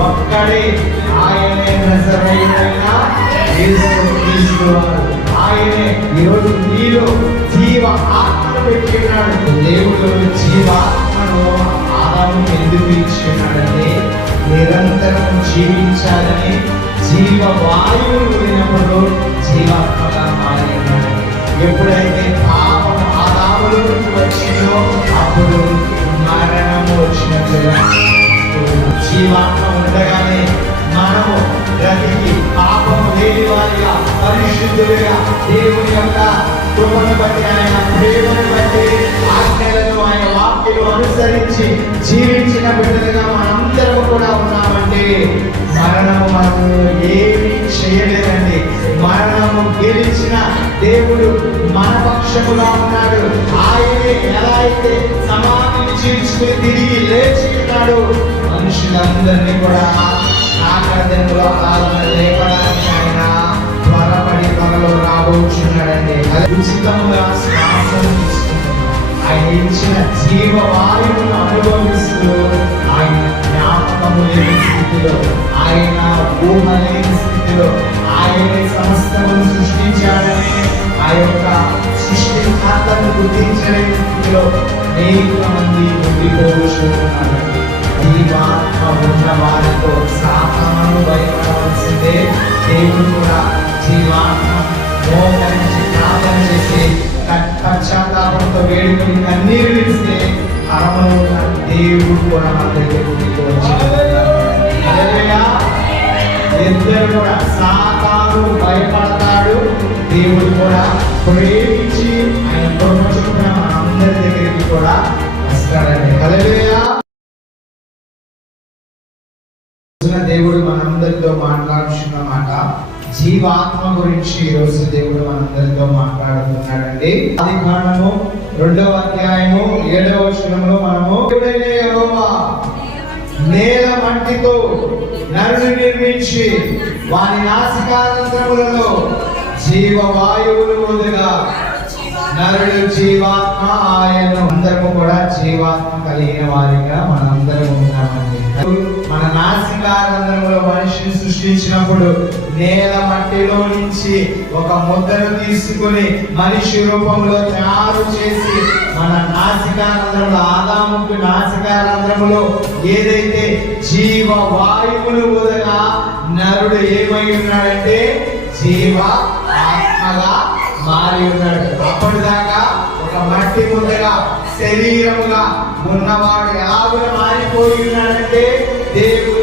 ఒక్కడే ఆయనే నజరైన యేసు క్రీస్తు వారు. ఆయనే ఈరోజు నీలో జీవ ఆత్మ పెట్టినాడు దేవుడు జీవాత్మను ఆదాము ఎందుకు ఇచ్చినాడని నిరంతరం జీవించాలని జీవ వాయువు వినప్పుడు జీవాత్మగా మారినాడు ఎప్పుడైతే జీవాత్మ ఉండగానే మనము బ్రతికి పాపము లేని వారిగా పరిశుద్ధులుగా దేవుని యొక్క కృపను బట్టి ఆయన ప్రేమను బట్టి ఆజ్ఞలను ఆయన వాక్యలు అనుసరించి జీవించిన బిడ్డలుగా మనందరం కూడా ఉన్నామంటే మరణము మనము ఏమీ చేయలేదండి. మరణము గెలిచిన దేవుడు మన పక్షముగా ఉన్నాడు. ఆయనే ఎలా అయితే సమాధిని చీల్చుకుని తిరిగి లేచి ఉన్నాడు మనుషులందరినీ కూడా ఆకర్షణలో కాలంలో లేపడానికి ఆయన త్వరపడి త్వరలో రాబోచున్నాడండి. అది ఉచితంగా శ్వాసం తీసుకుంటున్నాం ఆయన ఇచ్చిన జీవ వాయువును అనుభవిస్తూ ఆయన జ్ఞాపకము లేని స్థితిలో ఆయన ఊహ లేని స్థితిలో ఆయనే సమస్తమును సృష్టించాడని ఆ యొక్క సృష్టికర్తను గుర్తించలేని స్థితిలో అనేక మంది ఉండిపోవచ్చున్నారండి జీవాత్మ ఉన్న వారితో సాతాను భయపడవలసిందే దేవుడు కూడా జీవాత్మ మోకరించి ప్రార్థన చేసి పశ్చాత్తాపంతో వేడుకొని కన్నీరు విడిస్తే పరమలో దేవుడు కూడా మన దగ్గరికి ఇద్దరు కూడా సాతాను భయపడతాడు. దేవుడు కూడా ప్రేమించి ఆయన కృప మన అందరి దగ్గరికి కూడా వస్తాడండి. కలవే మనందరితో మాట. జీవాత్మ గురించి ఈరోజు దేవుడు మనందరితో మాట్లాడుతున్నాడండి. అది కారణము రెండవ అధ్యాయము ఏడవ వచనంలో మనము నేల మట్టితో నరుని నిర్మించి వారి నాసికారంధ్రములలో జీవవాయువులు ముందుగా నరుడు జీవాత్మ ఆయన అందరము కూడా జీవాత్మ కలిగిన వారిగా మనందరం ఉన్నామండి. మన నాసికారంధ్రంలో మనిషిని సృష్టించినప్పుడు నేల మట్టిలో నుంచి ఒక ముద్దను తీసుకుని మనిషి రూపంలో తయారు చేసి మన నాసికారంధ్రంలో ఆదాముకు నాసికారంధ్రంలో ఏదైతే జీవ వాయువులు వదల నరుడు ఏమై ఉన్నాడంటే జీవ ఆత్మగా మారి ఉన్నాడు. అప్పటిదాకా ఒక మట్టి ముద్దగా శరీరముగా ఉన్నవాడు ఎలాగో మారిపోయి ఉన్నాడంటే దేవుడు